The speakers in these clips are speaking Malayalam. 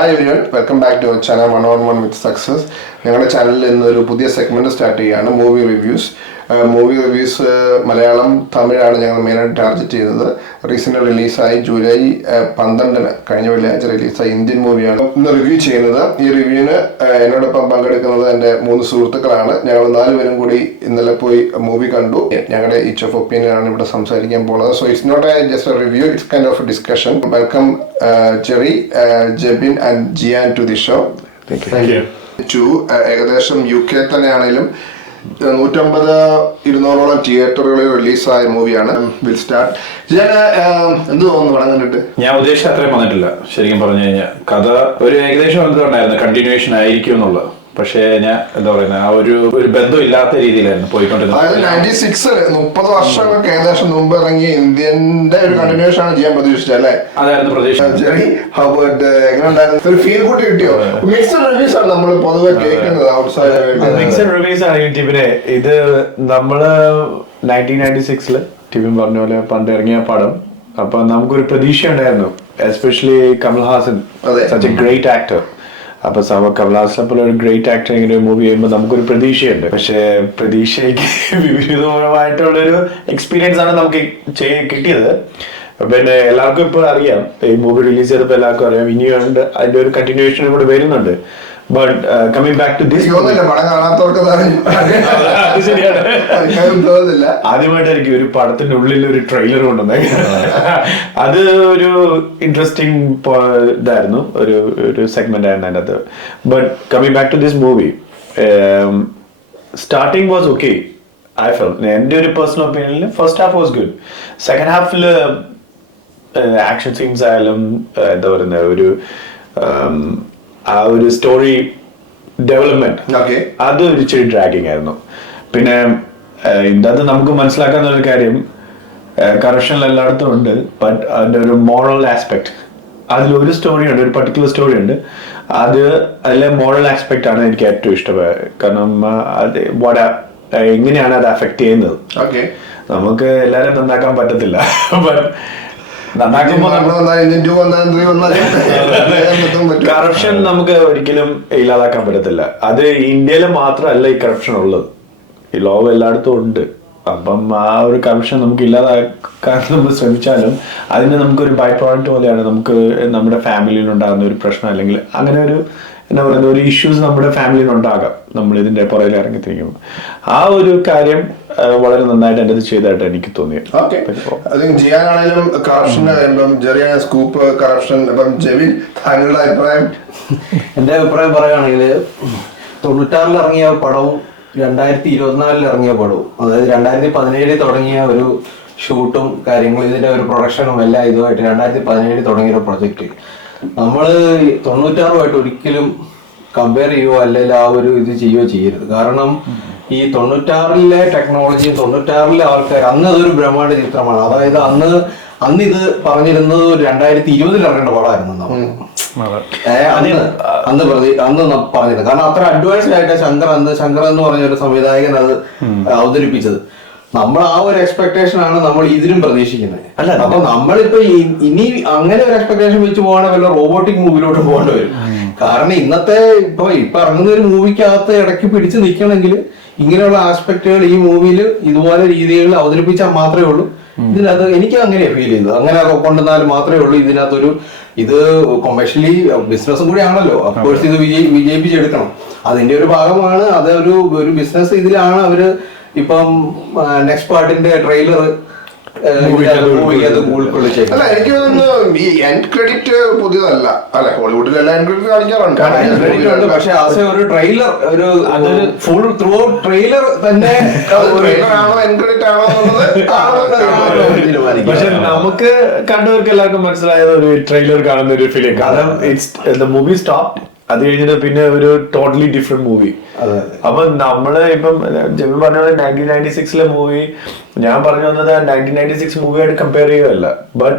Hi everyone, welcome back to our channel 1on1 with success. ഞങ്ങളുടെ ചാനലിൽ ഇന്നൊരു പുതിയ സെഗ്മെന്റ് സ്റ്റാർട്ട് ചെയ്യുകയാണ്, movie reviews. Movie reviews Malayalam, തമിഴാണ് ഞങ്ങൾ മെയിനായിട്ട് ടാർഗറ്റ് ചെയ്യുന്നത്. റീസെൻ്റ് റിലീസായി ജൂലൈ 12 കഴിഞ്ഞ വെള്ളിയാഴ്ച റിലീസായി ഇന്ത്യൻ മൂവിയാണ് ഇന്ന് റിവ്യൂ ചെയ്യുന്നത്. ഈ റിവ്യൂവിന് എന്നോടൊപ്പം പങ്കെടുക്കുന്നത് എൻ്റെ 3 സുഹൃത്തുക്കളാണ്. ഞങ്ങൾ 4 പേരും കൂടി ഇന്നലെ പോയി മൂവി കണ്ടു. ഞങ്ങളുടെ ഈച്ച് ഓഫ് ഒപ്പീനിയൻ ആണ് ഇവിടെ സംസാരിക്കാൻ പോകുന്നത്. So it's not just a review, it's kind of a discussion. Welcome Jerry, Jebin and Jiyan to the show. ഏകദേശം UK തന്നെയാണെങ്കിലും 150-200ഓളം തിയേറ്ററുകളിൽ റിലീസായ മൂവിയാണ്. Will start. എന്ത് തോന്നുന്നു പടം കണ്ടിട്ട്? ഞാൻ ഉദ്ദേശിച്ച അത്രയും വന്നിട്ടില്ല. ശരിക്കും പറഞ്ഞു കഴിഞ്ഞാൽ കഥ ഒരു ഏകദേശം എന്തുകൊണ്ടായിരുന്നു, കണ്ടിന്യൂഷൻ ആയിരിക്കും എന്നുള്ളത്. പക്ഷേ ഞാൻ എന്താ പറയുന്നത്, ആ ഒരു ബന്ധം ഇല്ലാത്ത രീതിയിലായിരുന്നു പോയിക്കൊണ്ടിരുന്നത്. 30 വർഷങ്ങൾക്ക് ഏകദേശം മുമ്പ് ഇറങ്ങിയ ഇന്ത്യന്റെ ഒരു കണ്ടിന്യൂഷൻ ആണ് ചെയ്യാൻ പ്രതീക്ഷിച്ചത് അല്ലേ? അതായിരുന്നു പ്രതീക്ഷ. എങ്ങനെ ഉണ്ടായിരുന്നു? ഒരു ഫീൽ കൂട്ടി കിട്ടിയോ? മിക്സഡ് റിവ്യൂസ് ആണ് നമ്മൾ പൊതുവെ കേൾക്കുന്നത് ഔട്ട്സൈഡ്. മിക്സഡ് റിവ്യൂസ് ആണ് യൂട്യൂബിലെ. ഇത് നമ്മള് 1996 ടിവിൻ പറഞ്ഞ പോലെ പണ്ട് ഇറങ്ങിയ പടം. അപ്പൊ നമുക്കൊരു പ്രതീക്ഷ ഉണ്ടായിരുന്നു, especially Kamal Haasan, such A great actor. അപ്പൊ കമൽഹാസനെ പോലെ ഒരു ഗ്രേറ്റ് ആക്ടർ ഇങ്ങനെ മൂവി ചെയ്യുമ്പോൾ നമുക്കൊരു പ്രതീക്ഷയുണ്ട്. പക്ഷെ പ്രതീക്ഷയ്ക്ക് വിപരീതമായിട്ടുള്ളൊരു എക്സ്പീരിയൻസ് ആണ് നമുക്ക് കിട്ടിയത്. പിന്നെ എല്ലാവർക്കും ഇപ്പോൾ അറിയാം, ഈ മൂവി റിലീസ് ചെയ്തപ്പോൾ എല്ലാവർക്കും അറിയാം, ഇനിയുണ്ട് അതിന്റെ ഒരു കണ്ടിന്യൂഷൻ ഇവിടെ വരുന്നുണ്ട്. But coming back to this, ആദ്യമായിട്ടായിരിക്കും ഒരു പടത്തിന്റെ ഉള്ളിൽ ഒരു ട്രെയിലർ കൊണ്ടുവന്നേ. അത് ഒരു ഇൻട്രസ്റ്റിംഗ് ഇതായിരുന്നു, ഒരു സെഗ്മെന്റ് ആയിരുന്നു അതിനകത്ത്. But coming back to this movie, starting was okay. I felt, എന്റെ ഒരു പേഴ്സണൽ ഒപ്പീനിയനിൽ first half was good. Second ഹാഫില് ആക്ഷൻ സീൻസ് ആയാലും എന്താ പറയുന്ന ആ ഒരു സ്റ്റോറി ഡെവലപ്മെന്റ്, അത് ഒരു ഇച്ചിരി ഡ്രാഗിങ് ആയിരുന്നു. പിന്നെ ഇതിനകത്ത് നമുക്ക് മനസ്സിലാക്കാവുന്ന ഒരു കാര്യം, കറപ്ഷൻ എല്ലായിടത്തും ഉണ്ട്. ബട്ട് അതിന്റെ ഒരു മോറൽ ആസ്പെക്ട്, അതിലൊരു സ്റ്റോറി ഉണ്ട്, ഒരു പർട്ടിക്കുലർ സ്റ്റോറി ഉണ്ട്. അതിലെ മോറൽ ആസ്പെക്ട് ആണ് എനിക്ക് ഏറ്റവും ഇഷ്ടമായത്. കാരണം അത് എങ്ങനെയാണ് അത് അഫക്ട് ചെയ്യുന്നത്. നമുക്ക് എല്ലാവരും നന്നാക്കാൻ പറ്റത്തില്ല. ബട്ട് കറപ്ഷൻ നമുക്ക് ഒരിക്കലും ഇല്ലാതാക്കാൻ പറ്റത്തില്ല. അത് ഇന്ത്യയിൽ മാത്രമല്ല ഈ കറപ്ഷൻ ഉള്ളത്, ഈ ലോകം എല്ലായിടത്തും ഉണ്ട്. അപ്പം ആ ഒരു കറപ്ഷൻ നമുക്ക് ഇല്ലാതാക്കാൻ നമ്മൾ ശ്രമിച്ചാലും അതിന് നമുക്കൊരു ബൈ പ്രോഡക്റ്റ് പോലെയാണ് നമുക്ക് നമ്മുടെ ഫാമിലിയിൽ ഉണ്ടാകുന്ന ഒരു പ്രശ്നം, അല്ലെങ്കിൽ അങ്ങനെ ഒരു എന്താ പറയുന്ന ഒരു ഇഷ്യൂസ് നമ്മുടെ ഫാമിലിയിൽ ഉണ്ടാകാം നമ്മൾ ഇതിന്റെ പുറകിൽ ഇറങ്ങിത്തിരിക്കുമ്പോൾ. ആ ഒരു കാര്യം വളരെ നന്നായിട്ട് എൻ്റെ ചെയ്തതായിട്ട് എനിക്ക് തോന്നിയത്. ജിയാനാണെങ്കിലും കറപ്ഷന്റെ കാര്യങ്ങളും, ചെറിയ സ്കൂപ്പ് കറപ്ഷൻ. അപ്പം ജെവിൻ, താങ്കളുടെ അഭിപ്രായം? എന്റെ അഭിപ്രായം പറയുകയാണെങ്കിൽ 96 ഇറങ്ങിയ പടവും 2024 ഇറങ്ങിയ പടവും, അതായത് 2017 തുടങ്ങിയ ഒരു ഷൂട്ടും കാര്യങ്ങളും ഇതിന്റെ ഒരു പ്രൊഡക്ഷനും എല്ലാം ഇതുമായിട്ട് 2017 തുടങ്ങിയ ഒരു പ്രൊജക്ട് നമ്മള് 96 ഒരിക്കലും കമ്പയർ ചെയ്യുവോ അല്ലെങ്കിൽ ആ ഒരു ഇത് ചെയ്യുകയോ ചെയ്യരുത്. കാരണം ഈ 96 ടെക്നോളജിയും 96 ആൾക്കാർ, അന്ന് അതൊരു ബ്രഹ്മാണ്ഡ ചിത്രമാണ്. അതായത് അന്ന് ഇത് പറഞ്ഞിരുന്നത് 2020 ഇറങ്ങേണ്ട പടമായിരുന്നു അന്ന് പറഞ്ഞിരുന്നത്. കാരണം അത്ര അഡ്വാൻസ്ഡ് ആയിട്ട് ശങ്കർ എന്ന് പറഞ്ഞ ഒരു സംവിധായകൻ അത് അവതരിപ്പിച്ചത്. നമ്മൾ ആ ഒരു എക്സ്പെക്ടേഷൻ ആണ് നമ്മൾ ഇതിലും പ്രതീക്ഷിക്കുന്നത്. അപ്പൊ നമ്മളിപ്പോ ഇനി അങ്ങനെ ഒരു എക്സ്പെക്ടേഷൻ വെച്ച് പോകണമെങ്കിൽ വല്ല റോബോട്ടിക് മൂവിലോട്ട് പോകേണ്ടി വരും. കാരണം ഇന്നത്തെ ഇപ്പൊ ഇറങ്ങുന്ന ഒരു മൂവിക്കകത്ത് ഇടയ്ക്ക് പിടിച്ചു നിൽക്കണമെങ്കിൽ ഇങ്ങനെയുള്ള ആസ്പെക്ടുകൾ ഈ മൂവിയിൽ ഇതുപോലെ രീതികളിൽ അവതരിപ്പിച്ചാൽ മാത്രമേ ഉള്ളൂ. ഇതിനകത്ത് എനിക്ക് അങ്ങനെ ഫീൽ ചെയ്തു. അങ്ങനെ കൊണ്ടുവന്നാൽ മാത്രമേ ഉള്ളൂ ഇതിനകത്തൊരു ഇത് കൊമേഴ്ഷ്യലി ബിസിനസ്സും കൂടി ആണല്ലോ. അഫ്കോഴ്സ് ഇത് വിജയിപ്പിച്ചെടുക്കണം, അതിന്റെ ഒരു ഭാഗമാണ്. അത് ഒരു ബിസിനസ് ഇതിലാണ് അവര് ഇപ്പം നെക്സ്റ്റ് പാർട്ടിന്റെ ട്രെയിലർ അല്ല, എനിക്ക് തോന്നുന്നു ഈ എൻഡ് ക്രെഡിറ്റ് പുതിയതല്ല അല്ലെ, ഹോളിവുഡിൽ എല്ലാ എൻഡ് ക്രെഡിറ്റ് കാണിക്കാറുണ്ട്. പക്ഷെ ഒരു ട്രെയിലർ, അതൊരു ഫുൾ ത്രൂ ഔട്ട് ട്രെയിലർ തന്നെ ആണോ എൻഡ് ക്രെഡിറ്റ് ആണോ എന്നുള്ളത്. പക്ഷെ നമുക്ക് കണ്ടവർക്ക് എല്ലാവർക്കും മനസ്സിലായത് ഒരു ട്രെയിലർ കാണുന്ന ഒരു ഫീലിംഗ്. കാരണം ഇറ്റ്സ് ദ മൂവി സ്റ്റോപ്പ്, അത് കഴിഞ്ഞിട്ട് പിന്നെ ഒരു ടോട്ടലി ഡിഫറെന്റ് മൂവി. അപ്പൊ നമ്മള് ഇപ്പം ജെബി പറഞ്ഞ 1996 മൂവി, ഞാൻ പറഞ്ഞു വന്നത് 1996 മൂവിയായിട്ട് കമ്പയർ ചെയ്യുകയല്ല. ബട്ട്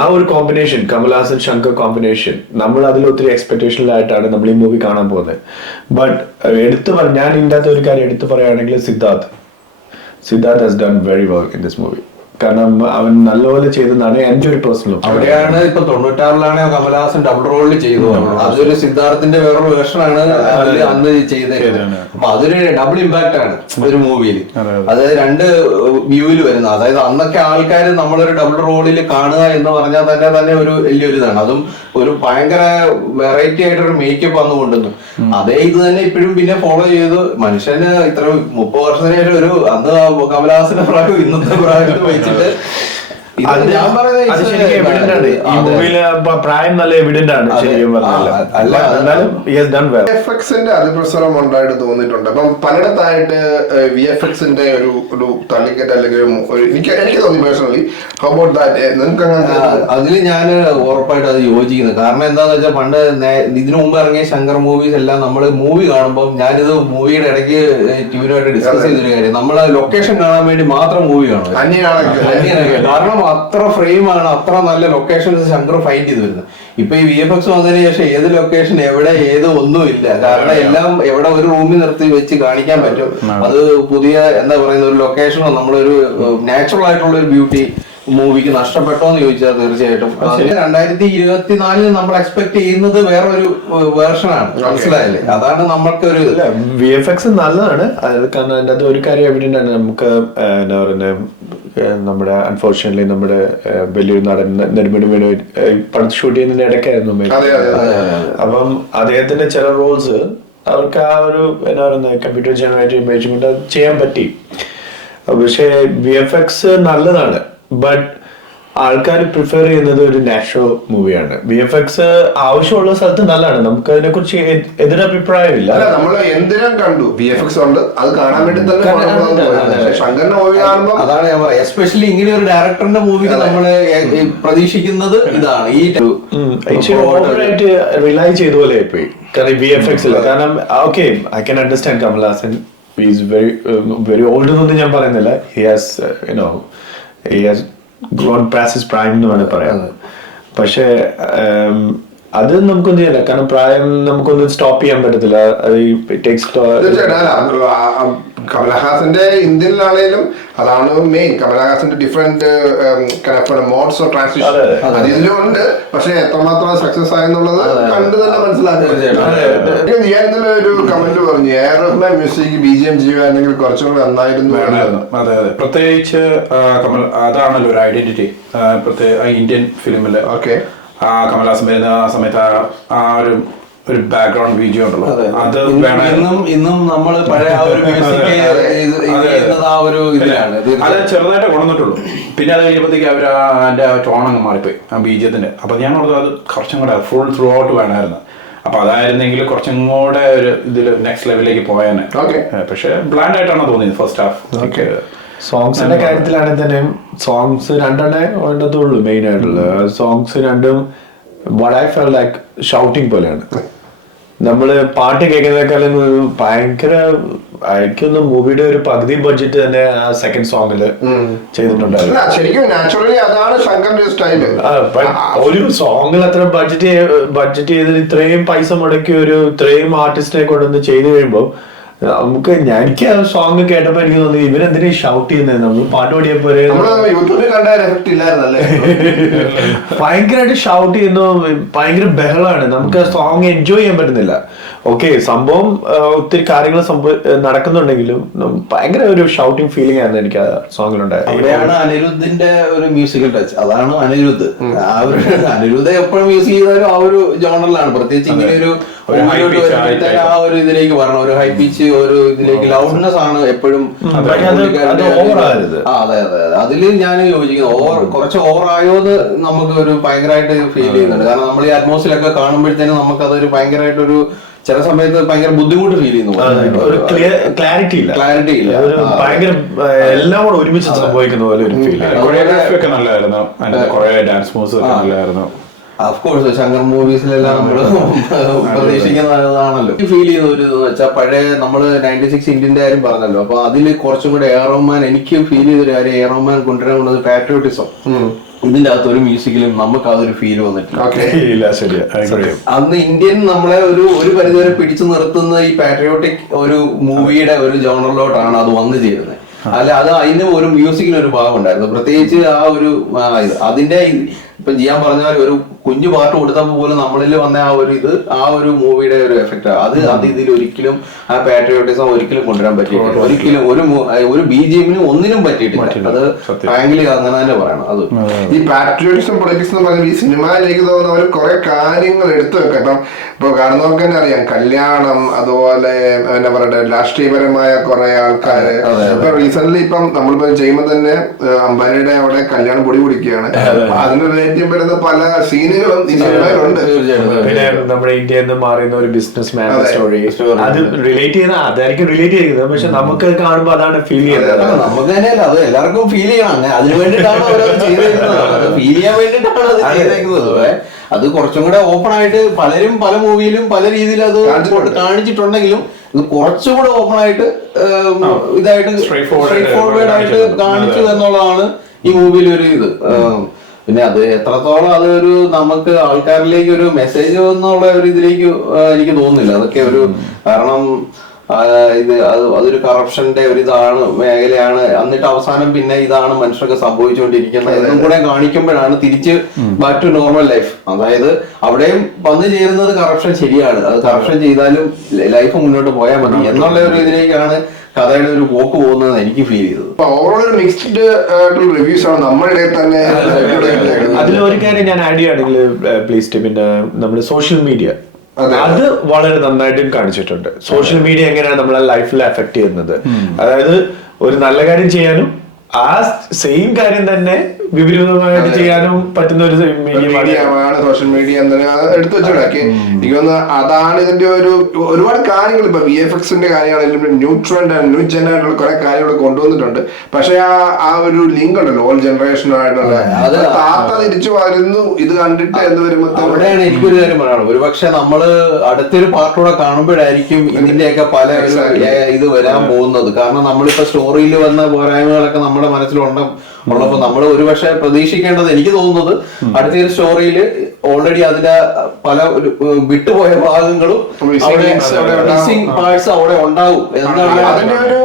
ആ ഒരു കോമ്പിനേഷൻ, കമൽഹാസൻ ശങ്കർ കോമ്പിനേഷൻ, നമ്മൾ അതിൽ ഒത്തിരി എക്സ്പെക്ടേഷനിലായിട്ടാണ് നമ്മൾ ഈ മൂവി കാണാൻ പോകുന്നത്. ബട്ട് ഞാൻ ഇതിൻ്റെ അകത്ത് ഒരു കാര്യം എടുത്തു പറയുകയാണെങ്കിൽ, Siddharth has done very well in this movie. കാരണം അവൻ നല്ലപോലെ ചെയ്തെന്നാണ് എന്റെ ഒരു പേഴ്സണൽ. അവിടെയാണ് ഇപ്പൊ 96-ലാണ് കമലഹാസൻ ഡബിൾ റോളിൽ ചെയ്തു. അതൊരു സിദ്ധാർത്ഥിന്റെ വേറൊരു വേർഷനാണ് അന്ന് ചെയ്തേക്കുന്നത്. അപ്പൊ അതൊരു ഡബിൾ ഇമ്പാക്ട് ആണ് ഒരു മൂവിയിൽ. അതായത് രണ്ട് വ്യൂവിൽ വരുന്നത്. അതായത് അന്നൊക്കെ ആൾക്കാർ നമ്മളൊരു ഡബിൾ റോളിൽ കാണുക എന്ന് പറഞ്ഞാൽ തന്നെ ഒരു വലിയൊരു ഇതാണ്. അതും ഒരു ഭയങ്കര വെറൈറ്റി ആയിട്ടൊരു മേക്കപ്പ് വന്നു കൊണ്ടുവന്നു. അതേ ഇത് തന്നെ ഇപ്പോഴും പിന്നെ ഫോളോ ചെയ്തു. മനുഷ്യന് ഇത്ര 30 വർഷത്തിന് ശേഷം ഒരു അന്ന് കമലഹാസന്റെ പ്രായം ഇന്നത്തെ പ്രായത്തിൽ വെച്ചിട്ട് ഞാൻ പറയുന്നത് ഈ മൂവിയില് പ്രായം നല്ല എവിഡന്റ് ആണ് ശരിക്കും പറഞ്ഞാൽ. വിഎഫ്എക്സിന്റെ അതിപ്രസരം ഉണ്ടായിട്ട് തോന്നിയിട്ടുണ്ട്. അപ്പം പലയിടത്തായിട്ട് വിഎഫ്എക്സിന്റെ ഒരു തള്ളിക്കെട്ട് അല്ലെങ്കിൽ എനിക്ക് തോന്നി പേഴ്സണലി. How about that? നിങ്ങൾക്ക് അങ്ങനെ? അതിൽ ഞാൻ ഉറപ്പായിട്ട് അത് യോജിക്കുന്നത്. കാരണം എന്താന്ന് വെച്ചാൽ പണ്ട് ഇതിനു മുമ്പ് ഇറങ്ങിയ ശങ്കർ മൂവീസ് എല്ലാം നമ്മൾ മൂവി കാണുമ്പോൾ, ഞാനിത് മൂവിയുടെ ഇടയ്ക്ക് ടിവിനുമായിട്ട് ഡിസ്കസ് ചെയ്തൊരു കാര്യം, നമ്മൾ ലൊക്കേഷൻ കാണാൻ വേണ്ടി മാത്രം മൂവി കാണും. കാരണം അത്ര ഫ്രെയിമാണ്, അത്ര നല്ല ലൊക്കേഷൻസ് ശങ്കർ ഫൈൻഡ് ചെയ്ത് വരുന്നത്. ഇപ്പൊ ഈ വിഎഫ്എക്സ് വന്നതിന് ശേഷം ഏത് ലൊക്കേഷൻ എവിടെ ഏത് ഒന്നുമില്ല. കാരണം എല്ലാം എവിടെ ഒരു റൂമിൽ നിർത്തി വെച്ച് കാണിക്കാൻ പറ്റും. അത് പുതിയ എന്താ പറയുന്ന ഒരു ലൊക്കേഷനോ നമ്മളൊരു നാച്ചുറൽ ആയിട്ടുള്ള ഒരു ബ്യൂട്ടി മൂവിക്ക് നഷ്ടപ്പെട്ടോ എന്ന് ചോദിച്ചാൽ തീർച്ചയായിട്ടും 2024 നമ്മൾ എക്സ്പെക്ട് ചെയ്യുന്നത് വേറൊരു വേർഷനാണ്. മനസ്സിലായില്ലേ? അതാണ് നമ്മൾക്ക് ഒരു വിഎഫ്എക്സ് നല്ലതാണ്. കാരണം അതിൻ്റെ അത് ഒരു കാര്യം എവിഡന്റ് ആണ്. നമുക്ക് എന്താ പറയുന്നത്, നമ്മുടെ അൺഫോർച്ചുനേറ്റ്ലി നമ്മുടെ വലിയൊരു നടൻ നെടുമുടി വേണു പടം ഷൂട്ട് ചെയ്യുന്നതിന്റെ ഇടയ്ക്കായിരുന്നു. അപ്പം അദ്ദേഹത്തിന്റെ ചില റോൾസ് അവർക്ക് ആ ഒരു എന്താ പറയുന്നത് കമ്പ്യൂട്ടർ ജനറേറ്റഡ് ഇമേജ് കൊണ്ട് ചെയ്യാൻ പറ്റി. പക്ഷേ വിഎഫ്എക്സ് നല്ലതാണ്. ബട്ട് ആൾക്കാർ പ്രിഫർ ചെയ്യുന്നത് ഒരു നാച്ചുറൽ മൂവിയാണ്. വിഎഫ്എക്സ് ആവശ്യമുള്ള സ്ഥലത്ത് നല്ലതാണ്. നമുക്ക് അതിനെ കുറിച്ച് എതിരഭിപ്രായമില്ല. നമ്മള് എന്തിനും കണ്ടു വിഎഫ്എക്സ് ഉണ്ട്, അത് കാണാൻ വേണ്ടി തന്നെ. ശങ്കറിന്റെ മൂവി കാണുമ്പോൾ അതാണ് ഞാൻ പറയാം. എസ്പെഷ്യലി ഇങ്ങനെ ഒരു ഡയറക്ടറിന്റെ മൂവിക്ക് നമ്മള് പ്രതീക്ഷിക്കുന്നത് ഇതാണ്. ഈ ഓവറായിട്ട് റിലൈ ചെയ്ത പോലെ പോയി. കാരണം വിഎഫ്എക്സ് ഇല്ല. കാരണം okay, I can understand Kamal Haasan is very old എന്നൊന്നും ഞാൻ പറയുന്നില്ല. He has grown past his prime എന്ന് വേണമെങ്കിൽ പറയാം. പക്ഷെ അത് നമുക്കൊന്നും ചെയ്യില്ല. കാരണം പ്രായം നമുക്കൊന്നും സ്റ്റോപ്പ് ചെയ്യാൻ പറ്റത്തില്ല. കമലഹാസന്റെ ഇന്ത്യയിലാണേലും അതാണ് മെയിൻ. കമലഹാസന്റെ ഡിഫറെന്റ് മോഡ്സ് ഓഫ് ട്രാൻസിഷൻ അതിലും ഉണ്ട്. പക്ഷെ എത്രമാത്രം സക്സസ് ആയെന്നുള്ളത് കണ്ടു തന്നെ മനസ്സിലാക്കുന്നത്. ഞാൻ ഇന്നലെ ഒരു കമന്റ് പറഞ്ഞു, എ.ആർ. റഹ്മാൻ മ്യൂസിക് BGM ചെയ്യുകയാണെങ്കിൽ കുറച്ചും കൂടി നന്നായിരുന്നു. അതെ അതെ, പ്രത്യേകിച്ച് അതാണല്ലോ ഒരു ഐഡന്റിറ്റി ഇന്ത്യൻ ഫിലിമില്. ഓക്കെ, കമൽഹാസൻ വരുന്ന ആ സമയത്ത് ആ ഒരു ബാക്ക്ഗ്രൗണ്ട് വീഡിയോ ഉണ്ടല്ലോ, അത് ഇന്നും നമ്മൾ പഴയ ആ ഒരു അത് ചെറുതായിട്ട് കൊണ്ടുവന്നിട്ടുള്ളൂ. പിന്നെ അത് കഴിയുമ്പോഴത്തേക്ക് അവർ അതിന്റെ ടോൺ അങ്ങ് മാറിപ്പോയി ആ ബീജത്തിന്റെ. അപ്പൊ ഞാൻ പറഞ്ഞത് അത് കുറച്ചും കൂടെ ഫുൾ ത്രൂ ഔട്ട് വേണമായിരുന്നു. അപ്പൊ അതായിരുന്നെങ്കിൽ കുറച്ചും കൂടെ ഒരു ഇതിൽ നെക്സ്റ്റ് ലെവലിലേക്ക് പോയാനെ. പക്ഷെ ബ്ലാൻഡ് ആയിട്ടാണ് തോന്നിയത് ഫസ്റ്റ് ഹാഫ്. സോങ്സിന്റെ കാര്യത്തിലാണെങ്കിൽ തന്നെ സോങ്സ് രണ്ടെണ്ണേ വേണ്ടതുള്ളൂ മെയിൻ ആയിട്ടുള്ള സോങ്സ് രണ്ടും. what I felt like shouting പോലെയാണ്. നമ്മള് പാട്ട് കേൾക്കുന്നതിനേക്കാളും ഒരു ഭയങ്കര അയക്കുന്ന മൂവിയുടെ ഒരു പകുതി ബഡ്ജറ്റ് തന്നെ ആ സെക്കൻഡ് സോങ്ങില് ചെയ്തിട്ടുണ്ടായിരുന്നു. ഒരു സോങ്ങിൽ അത്ര ബഡ്ജറ്റ് ചെയ്ത് ഇത്രയും പൈസ മുടക്കി ഇത്രയും ആർട്ടിസ്റ്റിനെ കൊണ്ടുവന്ന് ചെയ്ത് കഴിയുമ്പോൾ നമുക്ക് എനിക്ക് ആ സോങ് കേട്ടപ്പോ എനിക്ക് തോന്നി ഇവരെന്തിനാ ഷൗട്ട് ചെയ്യുന്നത്? നമ്മൾ പാട്ട് പാടിയപ്പോ ഭയങ്കരമായിട്ട് ഷൗട്ട് ചെയ്യുന്നു, ഭയങ്കര ബഹളമാണ്. നമുക്ക് ആ സോങ് എൻജോയ് ചെയ്യാൻ പറ്റുന്നില്ല. ഓക്കെ, സംഭവം ഒത്തിരി കാര്യങ്ങൾ നടക്കുന്നുണ്ടെങ്കിലും ഭയങ്കര ഒരു ഷൗട്ടിങ് ഫീലിംഗ് ആയിരുന്നു എനിക്ക് ആ സോങ്ങിലുണ്ടായത്. അവിടെയാണ് അനിരുദ്ധിന്റെ ഒരു മ്യൂസിക്കൽ ടച്ച്. അതാണ് അനിരുദ്ധ്. അനിരുദ്ധ എപ്പോഴും മ്യൂസിക് ചെയ്താലും ആ ഒരു ജോണറിലാണ്. പ്രത്യേകിച്ച് ഇങ്ങനെ ഒരു ആ ഒരു ഇതിലേക്ക് വരണം, ഒരു ഹൈ പിച്ച്, ഒരു ഇതിലേക്ക് ലൗഡ്നെസ് ആണ് എപ്പോഴും. അതെ അതെ, അതില് ഞാൻ യോജിക്കുന്നു. കുറച്ച് ഓവറായോന്ന് നമുക്ക് ഒരു ഭയങ്കരമായിട്ട് ഫീൽ ചെയ്യുന്നുണ്ട്. കാരണം നമ്മൾ ഈ അറ്റ്മോസ്ഫിയറൊക്കെ കാണുമ്പോഴത്തേനും നമുക്ക് അതൊരു ഭയങ്കരമായിട്ടൊരു ചില സമയത്ത് ഭയങ്കര ബുദ്ധിമുട്ട് ഫീൽ ചെയ്യുന്നു. ക്ലാരിറ്റി ഇല്ല. ഭയങ്കര എല്ലാം കൂടെ ഒരുമിച്ച് സംഭവിക്കുന്ന പോലെ ഒരു ഫീൽ. കൊറിയോഗ്രാഫി ഒക്കെ നല്ലതായിരുന്നു, ഡാൻസ് മൂവ്സ് ഒക്കെ നല്ലതായിരുന്നു. അഫ്കോഴ്സ് ശങ്കർ മൂവീസിലെല്ലാം നമ്മൾ പ്രതീക്ഷിക്കുന്നതാണല്ലോ. ഫീൽ ചെയ്യുന്ന ഒരു ഇതെന്ന് വെച്ചാൽ പഴയ നമ്മള് 96 ഇന്ത്യന്റെ കാര്യം പറഞ്ഞല്ലോ. അപ്പൊ അതിൽ കുറച്ചും കൂടെ എ.ആർ. റഹ്മാൻ എനിക്ക് ഫീൽ ചെയ്തൊരു കാര്യം, എ.ആർ. റഹ്മാൻ കൊണ്ടുവരാൻ കൊണ്ടത് പാട്രിയോട്ടിസം. ഇതിന്റെ അകത്ത് ഒരു മ്യൂസിക്കിലും നമുക്ക് അതൊരു ഫീൽ വന്നിട്ടില്ല. അന്ന് ഇന്ത്യൻ നമ്മളെ ഒരു പരിധിവരെ പിടിച്ചു നിർത്തുന്ന ഈ പാട്രിയോട്ടിക് ഒരു മൂവിയുടെ ഒരു ജോണറിലോട്ടാണ് അത് വന്നു ചേരുന്നത്. അല്ല അത് അതിന് ഒരു മ്യൂസിക്കിന് ഒരു ഭാഗം ഉണ്ടായിരുന്നു, പ്രത്യേകിച്ച് ആ ഒരു അതിന്റെ ഇപ്പൊ ജിയാൻ പറഞ്ഞ പോലെ ഒരു കുഞ്ഞു പാട്ട് കൊടുത്തപ്പോൾ പോലും നമ്മളിൽ വന്ന ആ ഒരു ആ ഒരു മൂവിയുടെ ഒരു എഫക്റ്റ് അത് ഇതിൽ ഒരിക്കലും ആ പാട്രിയോട്ടിസം ഒരിക്കലും കൊണ്ടുവരാൻ പറ്റിയിട്ടില്ല, ഒരിക്കലും ഒരു BGM ഒന്നിനും പറ്റിയിട്ടില്ല. അത് ഫ്രാങ്ക്ലി അങ്ങനെ തന്നെ പറയണം. അത് ഈ പാട്രിയോട്ടിസം പൊളിറ്റിക്സ് എന്ന് പറഞ്ഞാൽ ഈ സിനിമയിലേക്ക് തോന്നുന്ന അവർ കുറെ കാര്യങ്ങൾ എടുത്തു വെക്കാം. ഇപ്പൊ കാണുന്നവർക്ക് തന്നെ അറിയാം, കല്യാണം, അതുപോലെ എന്താ പറയട്ടെ രാഷ്ട്രീയപരമായ കുറെ ആൾക്കാര്. ഇപ്പൊ റീസെന്റ് ഇപ്പം നമ്മളിപ്പോ ചെയ്യുമ്പോൾ തന്നെ അംബാനിയുടെ അവിടെ കല്യാണം പൊടി പിടിക്കുകയാണ്. അതിന് റിലേറ്റീവ് വരുന്ന പല സീനുകളും ഈ സിനിമയിലുണ്ട്. പിന്നെ നമ്മുടെ ഇന്ത്യയിൽ നിന്ന് മാറുന്ന ഒരു ബിസിനസ് മാൻ സ്റ്റോറി, അത് റിലേറ്റ് ചെയ്യുന്ന അതായിരിക്കും റിലേറ്റ് ചെയ്യുന്നത്. പക്ഷെ നമുക്ക് കാണുമ്പോൾ അതാണ് ഫീൽ ചെയ്യുന്നത്. നമുക്ക് തന്നെയല്ല, അത് എല്ലാവർക്കും ഫീൽ ചെയ്യണം. അതിന് വേണ്ടിയിട്ടാണ് അവരത് ചെയ്തേക്കുന്നത്, ഫീൽ ചെയ്യാൻ വേണ്ടിയിട്ടാണ് അത് ചെയ്തേക്കുന്നത്. അത് കുറച്ചും കൂടെ ഓപ്പൺ ആയിട്ട് പലരും പല മൂവിയിലും പല രീതിയിൽ അത് കാണിച്ചിട്ടുണ്ടെങ്കിലും ഇത് കുറച്ചും കൂടെ ഓപ്പൺ ആയിട്ട് ഇതായിട്ട് സ്ട്രേറ്റ് ഫോർവേഡ് ആയിട്ട് കാണിച്ചു എന്നുള്ളതാണ് ഈ മൂവിയിൽ ഒരു ഇത്. പിന്നെ അത് എത്രത്തോളം അതൊരു നമുക്ക് ആൾക്കാരിലേക്ക് ഒരു മെസ്സേജ് എന്നുള്ള ഒരു ഇതിലേക്ക് എനിക്ക് തോന്നുന്നില്ല. അതൊക്കെ ഒരു കാരണം അതൊരു കറപ്ഷന്റെ ഒരു ഇതാണ് മേഖലയാണ്. എന്നിട്ട് അവസാനം പിന്നെ ഇതാണ് മനുഷ്യർക്ക് സംഭവിച്ചുകൊണ്ടിരിക്കുന്നത് എന്നും കൂടെ കാണിക്കുമ്പോഴാണ് തിരിച്ച് ബാക്ക് ടു നോർമൽ ലൈഫ്. അതായത് അവിടെയും വന്നു ചേരുന്നത് കറപ്ഷൻ ശരിയാണ്, അത് കറപ്ഷൻ ചെയ്താലും ലൈഫ് മുന്നോട്ട് പോയാൽ മതി എന്നുള്ള ഒരു ഇതിലേക്കാണ് കഥയുടെ ഒരു പോക്ക് പോകുന്നത് എനിക്ക് ഫീൽ ചെയ്തത്. ഓവറോൾ ഒരു മിക്സ്ഡ് റിവ്യൂസ് ആണ് നമ്മുടെ തന്നെ. അതിലൊരു കാര്യം ഞാൻ ആഡ് ചെയ്യുകയാണെങ്കിൽ പ്ലീസ്, പിന്നെ നമ്മുടെ സോഷ്യൽ മീഡിയ അത് വളരെ നന്നായിട്ടും കാണിച്ചിട്ടുണ്ട്. സോഷ്യൽ മീഡിയ എങ്ങനെയാണ് നമ്മളെ ലൈഫിൽ എഫക്ട് ചെയ്യുന്നത്. അതായത് ഒരു നല്ല കാര്യം ചെയ്യാനും ആ സെയിം കാര്യം തന്നെ വിപരീതമായിട്ട് ചെയ്യാനും പറ്റുന്ന ഒരു മീഡിയമാണ് സോഷ്യൽ മീഡിയ എടുത്തു വെച്ചോടാക്കി. എനിക്ക് തോന്നുന്നു അതാണ് ഇതിന്റെ ഒരുപാട് കാര്യങ്ങൾ. ഇപ്പൊ VFXന്റെ കാര്യമാണെങ്കിലും ന്യൂ ട്രെൻഡ് ന്യൂ ജെൻ ആയിട്ടുള്ള കുറെ കാര്യങ്ങൾ കൊണ്ടുവന്നിട്ടുണ്ട്. പക്ഷെ ആ ഒരു ലിങ്ക് ഉണ്ടല്ലോ ഓൾ ജനറേഷനുമായിട്ടുള്ള താത്ത തിരിച്ചു വരുന്നു ഇത് കണ്ടിട്ട് എന്ത് വരുമ്പോ അവിടെയാണ് എനിക്കൊരു കാര്യം പറയണം. ഒരു പക്ഷെ നമ്മള് അടുത്തൊരു പാർട്ടൂടെ കാണുമ്പോഴായിരിക്കും ഇതിന്റെയൊക്കെ പല ഇത് വരാൻ പോകുന്നത്. കാരണം നമ്മളിപ്പോ സ്റ്റോറിയിൽ വന്ന പോരായ്മകളൊക്കെ നമ്മുടെ മനസ്സിലുള്ളപ്പോ നമ്മൾ ഒരുപക്ഷെ പ്രതീക്ഷിക്കേണ്ടത് എനിക്ക് തോന്നുന്നത് അടുത്തൊരു സ്റ്റോറിയിൽ ഓൾറെഡി അതിന്റെ പല വിട്ടുപോയ ഭാഗങ്ങളും മിസ്സിംഗ് പാർട്സ് അവിടെ ഉണ്ടാവും എന്നാണ് അതിന്റെ ഒരു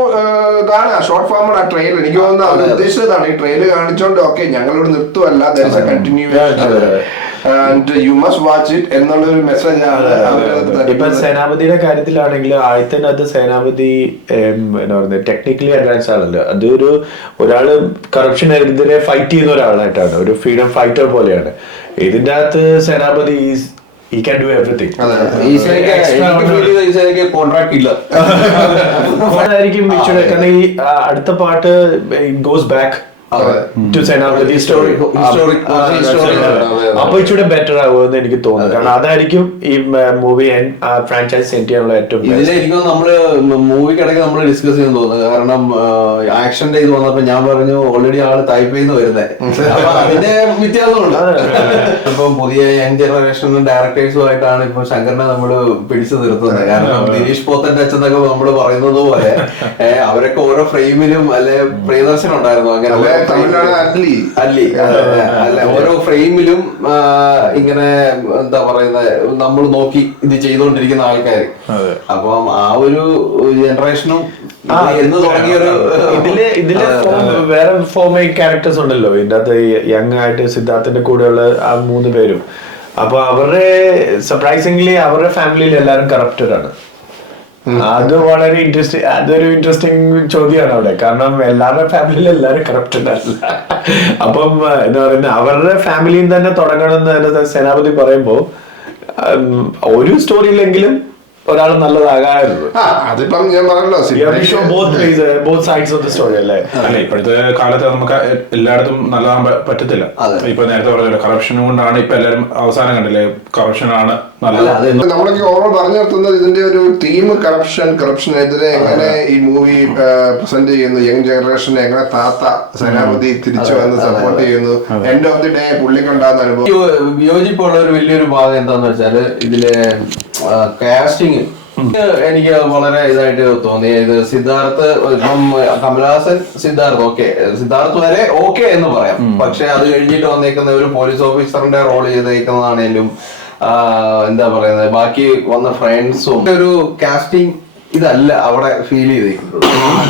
ഇതാണ് ഷോർട്ട് ഫോം ആ ട്രെയിലർ. എനിക്ക് തോന്നുന്നത് അവർ ഉദ്ദേശിച്ചതാണ് ഈ ട്രെയിലർ കാണിച്ചോണ്ട് ഓക്കെ ഞങ്ങളിവിടെ നിർത്തുവല്ല, there is a continuation and you must watch it എന്നുള്ളൊരു മെസ്സേജ് ആണ്. ഇപ്പൊ സേനാപതിയുടെ കാര്യത്തിലാണെങ്കിൽ ആദ്യത്തെ സേനാപതി എന്താ പറയുന്നത് ടെക്നിക്കലി അഡ്വാൻസ് ആണല്ലോ. അതൊരു ഒരാള് കറപ്ഷനെതിരെ ഫൈറ്റ് ചെയ്യുന്ന ഒരാളായിട്ടാണ്, ഒരു ഫ്രീഡം ഫൈറ്റർ പോലെയാണ്. ഇതിന്റെ അകത്ത് സേനാപതി he can do everything. അതായിരിക്കും കാരണം ഈ അടുത്ത പാട്ട് goes back to Senapati story. അപ്പൊ ഇച്ചിരി ബെറ്റർ ആവുമെന്ന് എനിക്ക് തോന്നുന്നു. കാരണം അതായിരിക്കും ഈ മൂവി ഫ്രാഞ്ചൈസ് സെറ്റ് ചെയ്യാനുള്ള ഏറ്റവും ഇതിൽ എനിക്ക് നമ്മള് മൂവിക്കിടയ്ക്ക് നമ്മൾ ഡിസ്കസ് ചെയ്യാൻ തോന്നുന്നത്. കാരണം ആക്ഷന്റെ ഇത് വന്നപ്പോ ഞാൻ പറഞ്ഞു ഓൾറെഡി ആള് തായ്പയിൽ നിന്ന് വരുന്നത്, അപ്പൊ അതിന്റെ വ്യത്യാസമുണ്ട്. ഇപ്പം പുതിയ യങ് ജനറേഷനും ഡയറക്ടേഴ്സുമായിട്ടാണ് ഇപ്പൊ ശങ്കറിനെ നമ്മള് പിടിച്ചു നിർത്തുന്നത്. കാരണം ദിനീഷ് പോത്തന്റെ അച്ഛൻ എന്നൊക്കെ നമ്മള് പറയുന്നത് പോലെ അവരൊക്കെ ഓരോ ഫ്രെയിമിലും അല്ലെ പ്രിയദർശനം ഉണ്ടായിരുന്നു, അങ്ങനെ അല്ല ഓരോ ഫ്രെയിമിലും ഇങ്ങനെ എന്താ പറയുന്നത് നമ്മൾ നോക്കി ഇത് ചെയ്തുകൊണ്ടിരിക്കുന്ന ആൾക്കാര്. അപ്പം ആ ഒരു ജനറേഷനും ഇതില് വേറെ ഫോമേറ്റ് ക്യാരക്ടേഴ്സ് ഉണ്ടല്ലോ ഇതിന്റെ അകത്ത്. യങ് ആയിട്ട് സിദ്ധാർത്ഥിന്റെ കൂടെയുള്ള ആ 3 പേരും. അപ്പൊ അവരുടെ സർപ്രൈസിംഗ്ലി അവരുടെ ഫാമിലിയിൽ എല്ലാവരും കറപ്റ്റഡ് ആണ്. അത് വളരെ അതൊരു ഇൻട്രസ്റ്റിംഗ് ചോദ്യമാണ് അവിടെ. കാരണം എല്ലാവരുടെ ഫാമിലിയിൽ എല്ലാവരും കറപ്റ്റഡ് അല്ല. അപ്പം എന്താ പറയുന്നത് അവരുടെ ഫാമിലിയിൽ തന്നെ തുടങ്ങണമെന്ന് സേനാപതി പറയുമ്പോ ഒരു സ്റ്റോറിയിലെങ്കിലും ഒരാൾ നല്ലതാകാറുണ്ട്. അതിപ്പം ഞാൻ പറഞ്ഞല്ലോ അല്ല ഇപ്പോഴത്തെ കാലത്ത് നമുക്ക് എല്ലായിടത്തും നല്ലതാകാൻ പറ്റത്തില്ല. ഇപ്പൊ നേരത്തെ പറഞ്ഞല്ലോ കറപ്ഷൻ കൊണ്ടാണ് ഇപ്പൊ എല്ലാരും അവസാനം കണ്ടില്ലേ കറപ്ഷനാണ് നല്ലത്. നമ്മളൊക്കെ ഓവർ പറഞ്ഞു നിർത്തുന്നത് ഇതിന്റെ ഒരു തീം കറപ്ഷനെതിരെ എങ്ങനെ ഈ മൂവി പ്രസന്റ് ചെയ്യുന്നു, യങ് ജനറേഷനെ എങ്ങനെ താത്ത സേനാപതി തിരിച്ചു വന്ന് സപ്പോർട്ട് ചെയ്യുന്നു, എൻഡ് ഓഫ് ദി ഡേ പുള്ളിക്കുണ്ടാകുന്ന അനുഭവം. വിയോജിപ്പുള്ള ഒരു വലിയൊരു ഭാഗം എന്താന്ന് വെച്ചാല് ഇതിലെ കാസ്റ്റിംഗ് എനിക്ക് വളരെ ഇതായിട്ട് തോന്നി. ഇത് സിദ്ധാർത്ഥ് ഇപ്പം കമലഹാസൻ സിദ്ധാർത്ഥ് വരെ ഓക്കെ എന്ന് പറയാം. പക്ഷെ അത് കഴിഞ്ഞിട്ട് വന്നേക്കുന്ന ഒരു പോലീസ് ഓഫീസറിന്റെ റോൾ ചെയ്തേക്കുന്നതാണേലും എന്താ പറയുന്നത് ബാക്കി വന്ന ഫ്രണ്ട്സും ഒരു കാസ്റ്റിംഗ് ഇതല്ല അവിടെ ഫീൽ ചെയ്തിട്ടുള്ളത്.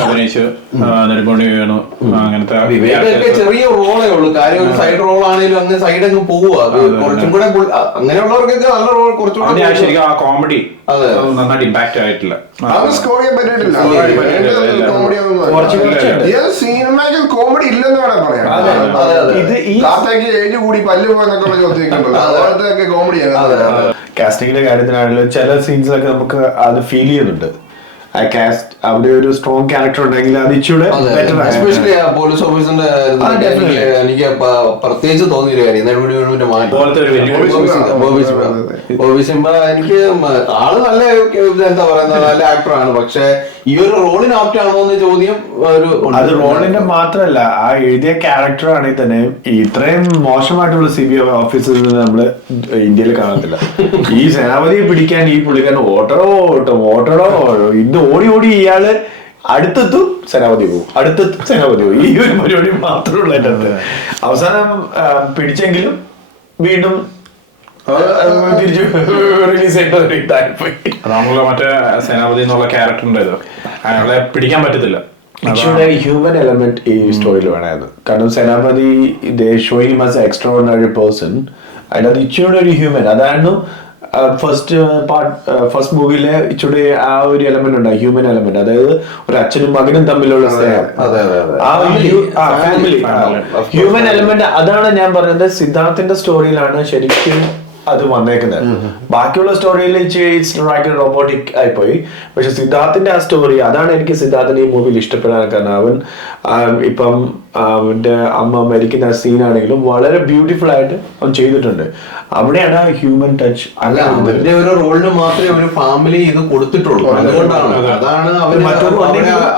അഭിനയിച്ച് നെടുമുടി വേണു അങ്ങനത്തെ വിവേകൊക്കെ ചെറിയ റോളേ ഉള്ളൂ. കാര്യം ഒരു സൈഡ് റോൾ ആണെങ്കിലും അങ്ങ് സൈഡ് അങ്ങ് പോവുക. അത് കുറച്ചും കൂടെ അങ്ങനെയുള്ളവർക്കൊക്കെ നല്ല റോൾ കുറച്ചുകൂടെ ശരിക്കും ആ കോമഡി നന്നായിട്ട് ഇമ്പാക്ട് ആയിട്ടില്ല. അത് സ്കോർ ചെയ്യാൻ പറ്റിയിട്ടില്ല. സിനിമയ്ക്ക് കോമഡി ഇല്ലെന്ന് വേണം പറയാം. താത്തേക്ക് ഏജ് കൂടി പല്ല് പോയെന്നൊക്കെ ചോദിക്കുന്നുണ്ടല്ലോ, അതുപോലത്തെ കോമഡിയാണ്. കാസ്റ്റിംഗിന്റെ കാര്യത്തിനാണെങ്കിലും ചില സീൻസിലൊക്കെ നമുക്ക് അത് ഫീൽ ചെയ്യുന്നുണ്ട്. ആ കാസ്റ്റ് അവിടെ ഒരു സ്ട്രോങ് ക്യാരക്ടർ ഉണ്ടെങ്കിൽ അത് ഇച്ചിരി എസ്പെഷ്യലി പോലീസ് ഓഫീസറിന്റെ എനിക്ക് പ്രത്യേകിച്ച് തോന്നിയൊരു കാര്യം നെടുമുടി വേണുവിന്റെ ബോബി സിംബ എനിക്ക് ആള് നല്ല എന്താ പറയുന്നത് നല്ല ആക്ടറാണ്. പക്ഷെ ഈ ഒരു റോളിന് ആപ്റ്റ് ആണോ എന്ന് ചോദ്യം അത് റോളിന്റെ മാത്രമല്ല, ആ എഴുതിയ ക്യാരക്ടർ ആണെങ്കിൽ തന്നെ ഇത്രയും മോശമായിട്ടുള്ള CBI ഓഫീസേഴ്സ് നമ്മള് ഇന്ത്യയിൽ കാണത്തില്ല. ഈ സേനാപതിയെ പിടിക്കാൻ ഈ പുള്ളിക്കാരൻ ഓട്ടടോ ഇത് ഓടി ഇയാള് അടുത്തെത്തും സേനാപതി പോകും, അടുത്തെത്തും സേനാപതി പോകും. ഈ ഒരു പരിപാടി മാത്രമേ ഉള്ളൂ എൻ്റെ അടുത്ത്. അവസാനം പിടിച്ചെങ്കിലും വീണ്ടും തിരിച്ചു റിലീസ് ചെയ്തിട്ട് നമ്മള് മറ്റേ സേനാപതി എന്നുള്ള ക്യാരക്ടറിന്റെ അയാളെ പിടിക്കാൻ പറ്റത്തില്ല. ഹ്യൂമൻ എലമെന്റ് ഈ സ്റ്റോറിയിൽ വേണമായിരുന്നു. കാരണം Senapathi showing as extraordinary person, അതിനകത്ത് ഇച്ചിരി ഒരു ഹ്യൂമൻ അതായിരുന്നു ഫസ്റ്റ് മൂവിയിലെ ഇച്ചിരി ആ ഒരു എലമെന്റ് ഉണ്ട്, ഹ്യൂമൻ എലമെന്റ്. അതായത് ഒരു അച്ഛനും മകനും തമ്മിലുള്ള സ്നേഹം, ഫാമിലി ഹ്യൂമൻ എലമെന്റ്. അതാണ് ഞാൻ പറഞ്ഞത്. സിദ്ധാർത്ഥിന്റെ സ്റ്റോറിയിലാണ് ശരിക്കും അത് വന്നേക്കുന്നത്. ബാക്കിയുള്ള സ്റ്റോറിയിൽ റോബോട്ടിക് ആയിപ്പോയി. പക്ഷെ സിദ്ധാർത്ഥിന്റെ ആ സ്റ്റോറി, അതാണ് എനിക്ക് സിദ്ധാർത്ഥിന്റെ ഈ മൂവിയിൽ ഇഷ്ടപ്പെടാൻ കാരണം. അവൻ ഇപ്പം അവന്റെ അമ്മ മരിക്കുന്ന സീനാണെങ്കിലും വളരെ ബ്യൂട്ടിഫുൾ ആയിട്ട് അവൻ ചെയ്തിട്ടുണ്ട്. അവിടെയാണ് ആ ഹ്യൂമൻ ടച്ച്. അവന്റെ ഒരു റോളിന് മാത്രമേ ഒരു ഫാമിലി ഇത് കൊടുത്തിട്ടുള്ളൂ. അതുകൊണ്ടാണ് അതാണ്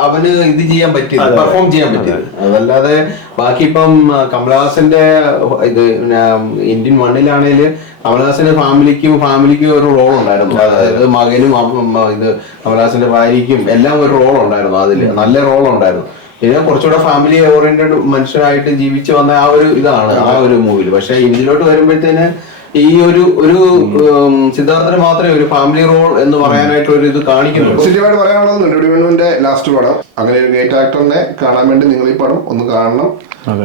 അവന് ഇത് ചെയ്യാൻ പറ്റിയത്, പെർഫോം ചെയ്യാൻ പറ്റിയത്. അതല്ലാതെ ബാക്കി ഇപ്പം കമലഹാസന്റെ ഇത് ഇന്ത്യൻ മണ്ണിലാണേല് കമലഹാസന്റെ ഫാമിലിക്കും ഒരു റോൾ ഉണ്ടായിരുന്നു. അതായത് മകനും ഇത് കമലഹാസന്റെ ഭാര്യയ്ക്കും എല്ലാം ഒരു റോൾ ഉണ്ടായിരുന്നു. അതിൽ നല്ല റോൾ ഉണ്ടായിരുന്നു. പിന്നെ കുറച്ചുകൂടെ ഫാമിലി ഓറിയന്റഡ് മനുഷ്യരായിട്ട് ജീവിച്ചു വന്ന ആ ഒരു ഇതാണ് ആ ഒരു മൂവിയിൽ. പക്ഷെ ഇതിലോട്ട് വരുമ്പോഴത്തേന് ഈ ഒരു സിദ്ധാർത്ഥന് മാത്രമേ ഒരു ഫാമിലി റോൾ എന്ന് പറയാനായിട്ട് ഒരു ഇത് കാണിക്കുന്നുള്ളൂ. പോസിറ്റീവായിട്ട് പറയാനുള്ളത് നെടുമുടി വേണുവിന്റെ ലാസ്റ്റ് പടം, അങ്ങനെ ഒരു ഗ്രേറ്റ് ആക്ടറിനെ കാണാൻ വേണ്ടി നിങ്ങൾ ഈ പടം ഒന്ന് കാണണം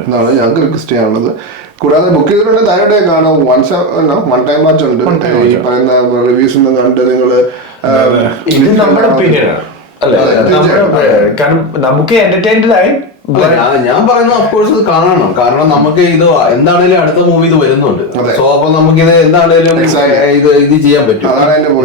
എന്നാണ് ഞങ്ങൾക്ക് റിക്വസ്റ്റ് ചെയ്യാനുള്ളത്. കൂടാതെ ബുക്ക് ചെയ്തിട്ടുണ്ടെങ്കിൽ താഴെ കാണാം. വൺ ടൈം വാച്ച് ഉണ്ട്. ഈ പറയുന്ന റിവ്യൂസ് ഒന്നും കണ്ട് നിങ്ങള് ഇത് നമ്മുടെ ഒപ്പീനിയനാണ് അല്ലെ, കാരണം നമുക്ക് എന്റർടൈൻഡ് ആയി. ഞാൻ പറയുന്നത് അഫ്കോഴ്സ് ഇത് കാണണം. കാരണം നമുക്ക് ഇത് എന്താണേലും അടുത്ത മൂവി ഇത് വരുന്നുണ്ട്. സോ അപ്പൊ നമുക്ക് ഇത് എന്താണേലും ഇത് ചെയ്യാൻ പറ്റും.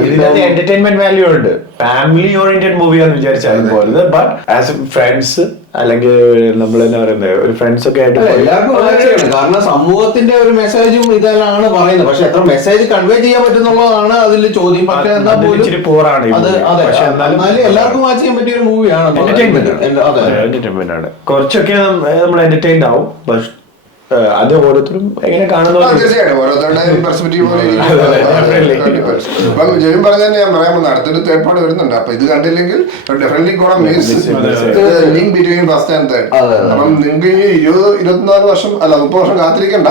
ഇതിനകത്ത് എന്റർടൈൻമെന്റ് വാല്യൂ ഉണ്ട്. ഫാമിലി ഓറിയന്റഡ് മൂവിയാന്ന് വിചാരിച്ചാൽ പോലത്. ബട്ട് ആസ് ഫ്രണ്ട്സ് അല്ലെങ്കിൽ നമ്മൾ എന്താ പറയുന്നത് ഒരു ഫ്രണ്ട്സ് ഒക്കെ ആയിട്ട് എല്ലാവർക്കും. കാരണം സമൂഹത്തിന്റെ ഒരു മെസ്സേജും ഇതെല്ലാം പറയുന്നത്. പക്ഷെ എത്ര മെസ്സേജ് കൺവേ ചെയ്യാൻ പറ്റുന്നുള്ളതാണ് അതിൽ ചോദ്യം. പക്ഷെ എന്താ പോലും പോറാണ്. എന്നാലും എല്ലാവർക്കും വാച്ച് ചെയ്യാൻ പറ്റിയ ഒരു മൂവിയാണ്. എന്റർടൈൻമെന്റ് ആണ്. കുറച്ചൊക്കെ നമ്മൾ എന്റർടൈൻഡ് ആവും. പക്ഷെ അത് ഓരോരുത്തരും എങ്ങനെ കാണുന്നു. തീർച്ചയായിട്ടും ഓരോരുത്തരുടെ പെർസ്പെക്റ്റീവ് പോലെ ഇപ്പം ജെവിൻ പറഞ്ഞ ഞാൻ പറയാൻ പോകുന്നത് അടുത്തൊരു തേർഡ് പാർട്ട് വരുന്നുണ്ട്. അപ്പൊ ഇത് കണ്ടില്ലെങ്കിൽ definitely link between first and third. അപ്പം നിങ്ങൾക്ക് ഈ 24 വർഷം അല്ല 30 വർഷം കാത്തിരിക്കണ്ട.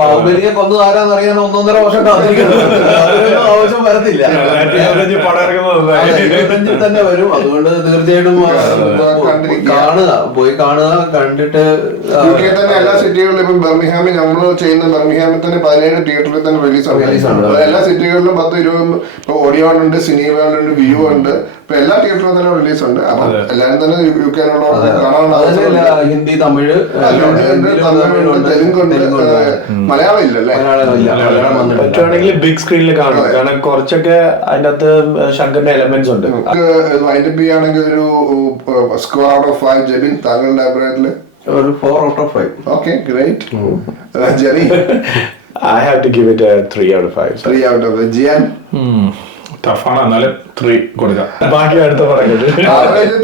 ബാഹുബലിയെ കൊന്നു ആരാന്നറിയാൻ 1.5 വർഷം കാത്തിരിക്കുന്നത് ആവശ്യം വരത്തില്ല. 25 തന്നെ വരും. അതുകൊണ്ട് തീർച്ചയായിട്ടും പോയി കാണുക. കണ്ടിട്ട് തന്നെ എല്ലാ സിറ്റികളിലും ഇപ്പം ബർമിഹാമിൽ നമ്മൾ ചെയ്യുന്ന ബർമിഹാമിൽ തന്നെ 17 തിയേറ്ററിൽ തന്നെ റിലീസാണ്. എല്ലാ സിറ്റികളിലും 10-20 ഇപ്പൊ ഓഡിയോൺ ഉണ്ട്, സിനിമകളുണ്ട്, വ്യൂ ഉണ്ട്. ഇപ്പൊ എല്ലാ തിയേറ്ററിലും തന്നെ റിലീസ് ഉണ്ട്. അപ്പൊ എല്ലാരും തന്നെ UK ഹിന്ദി, തമിഴ്, തെലുങ്കുണ്ട്, മലയാളം ഇല്ലല്ലേ. പറ്റുവാണെങ്കിൽ ബിഗ് സ്ക്രീനിൽ കാണും. കാരണം കുറച്ചൊക്കെ അതിന്റെ അകത്ത് ശങ്കറിന്റെ എലമെന്റ്സ് ഉണ്ട്. വൈൻഡപ്പ് ചെയ്യുകയാണെങ്കിൽ ഒരു സ്കോർ ഔട്ട് ഓഫ് 5 ജെബിൻ താങ്കളുടെ അഭിപ്രായത്തില്? ഒരു 4 out of 5. Okay, great. Jerry? I have to give it a 3 out of 5. 3 out of 5. Jian? ടഫാണ്, എന്നാലും 3 കൊടുക്കാം. ബാക്കി അടുത്ത പറയുന്നത്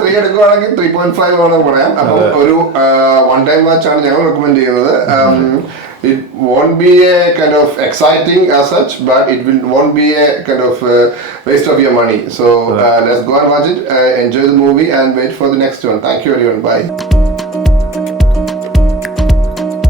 3 എടുക്കുവാണെങ്കിൽ 3.5 ആണ് പറയാം. അപ്പം ഒരു വൺ ടൈം വാച്ച് ആണ് ഞങ്ങൾ റെക്കമെൻഡ് ചെയ്യുന്നത്. It won't be a kind of exciting as such, but won't be a kind of waste of your money. So let's go and watch it, enjoy the movie and wait for the next one. Thank you everyone. Bye.